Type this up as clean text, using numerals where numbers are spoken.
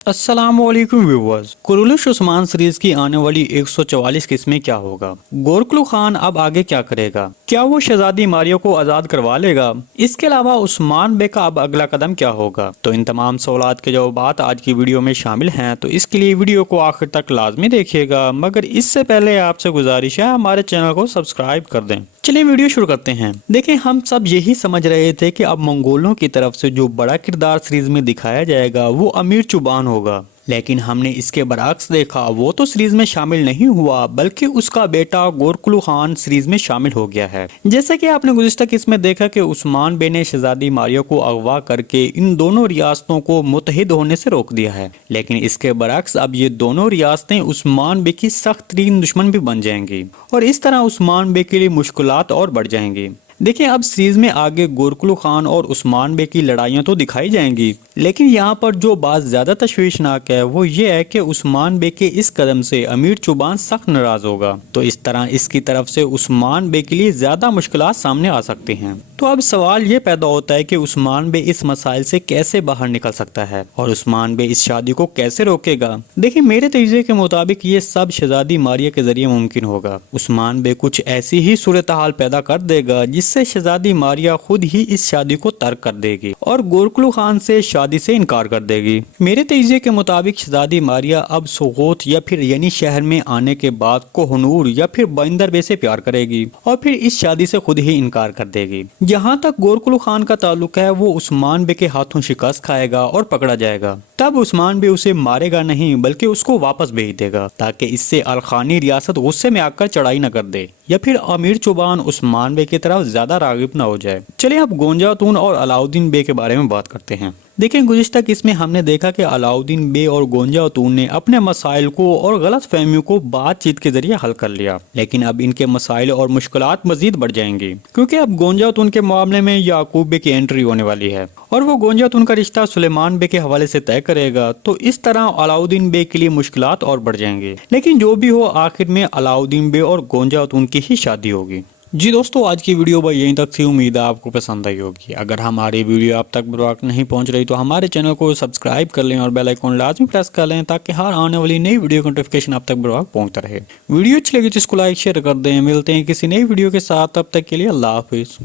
अस्सलाम वालेकुम viewers. Kurulus Usman series की आने वाली 144 किस्त में क्या होगा? गोरकुल खान अब आगे क्या करेगा? क्या वो शहजादी मारिया को आज़ाद करवा लेगा? इसके अलावा उस्मान बे का अब अगला कदम क्या होगा? तो इन तमाम सवालात के जवाब आज की वीडियो में शामिल हैं, तो इसके लिए वीडियो को आखिर तक लाजमी देखिएगा। मगर इससे पहले आपसे गुजारिश है, हमारे चैनल को सब्सक्राइब कर दें। चलिए वीडियो शुरू करते हैं। देखें, हम सब यही समझ रहे थे कि अब मंगोलों की तरफ से जो बड़ा किरदार सीरीज में दिखाया जाएगा वो अमीर चुबान होगा, लेकिन हमने इसके बरअक्स देखा। वो तो सीरीज में शामिल नहीं हुआ, बल्कि उसका बेटा गोरकुल खान सीरीज में शामिल हो गया है। जैसे कि आपने गुज़िश्ता किस्त में देखा कि उस्मान बे ने शहजादी मारिया को अगवा करके इन दोनों रियासतों को मुत्तहिद होने से रोक दिया है, लेकिन इसके बरअक्स अब ये दोनों रियासतें उस्मान बे की सख्त तरीन दुश्मन भी बन जाएंगी और इस तरह उस्मान बे के लिए मुश्किलात और बढ़ जाएंगी। देखिए, अब सीरीज में आगे गोरकुल खान और उस्मान बे की लड़ाइयाँ तो दिखाई जाएंगी, लेकिन यहाँ पर जो बात ज़्यादा तशवीशनाक है वो ये है कि उस्मान बे के इस कदम से अमीर चुबान सख्त नाराज़ होगा, तो इस तरह इसकी तरफ से उस्मान बे के लिए ज़्यादा मुश्किलात सामने आ सकती हैं। तो अब सवाल ये पैदा होता है कि उस्मान बे इस मसाइल से कैसे बाहर निकल सकता है और उस्मान बे इस शादी को कैसे रोकेगा। देखिए, मेरे तजज़िये के मुताबिक ये सब शहजादी मारिया के जरिए मुमकिन होगा। उस्मान बे कुछ ऐसी ही सूरत हाल पैदा कर देगा जिससे शहजादी मारिया खुद ही इस शादी को तर्क कर देगी और गोरकुल खान से शादी से इनकार कर देगी। मेरे तजज़िये के मुताबिक शहजादी मारिया अब सोगोत या फिर यानी शहर में आने के बाद कोहनूर या फिर बंदर बे से प्यार करेगी और फिर इस शादी से खुद ही इनकार कर देगी। जहाँ तक गोरकुल खान का ताल्लुक है, वो उस्मान बे के हाथों शिकस्त खाएगा और पकड़ा जाएगा। तब उस्मान बे उसे मारेगा नहीं, बल्कि उसको वापस भेज देगा ताकि इससे अलखानी रियासत गुस्से में आकर चढ़ाई न कर दे या फिर अमीर चुबान उस्मान बे की तरफ ज्यादा रागिब न हो जाए। चलिए अब गोंजातून और अलाउद्दीन बे के बारे में बात करते हैं। देखें, गुज़िश्ता किस्त में हमने देखा कि अलाउद्दीन बे और गोंजातून ने अपने मसाइल को और गलत फहमियों को बातचीत के जरिए हल कर लिया, लेकिन अब इनके मसाइल और मुश्किलात मजीद बढ़ जाएंगी, क्योंकि अब गोंजातून के मामले में याकूब बे की एंट्री होने वाली है और वो गोंजातून का रिश्ता सुलेमान बे के हवाले से तय करेगा। तो इस तरह अलाउद्दीन बे के लिए मुश्किलात और बढ़ जाएंगे, लेकिन जो भी हो, आखिर में अलाउद्दीन बे और गोंजातून की ही शादी होगी। जी दोस्तों, आज की वीडियो बस यहीं तक थी। उम्मीद है आपको पसंद आई होगी। अगर हमारी वीडियो आप तक बर वक्त नहीं पहुंच रही तो हमारे चैनल को सब्सक्राइब कर लें और बेल आइकन लाजमी प्रेस कर लें ताकि हर आने वाली नई वीडियो का नोटिफिकेशन आप तक बर वक्त पहुंचता रहे। वीडियो अच्छी लगी तो इसको लाइक शेयर कर दें। मिलते हैं किसी नई वीडियो के साथ, तब तक के लिए अल्लाह हाफिज़।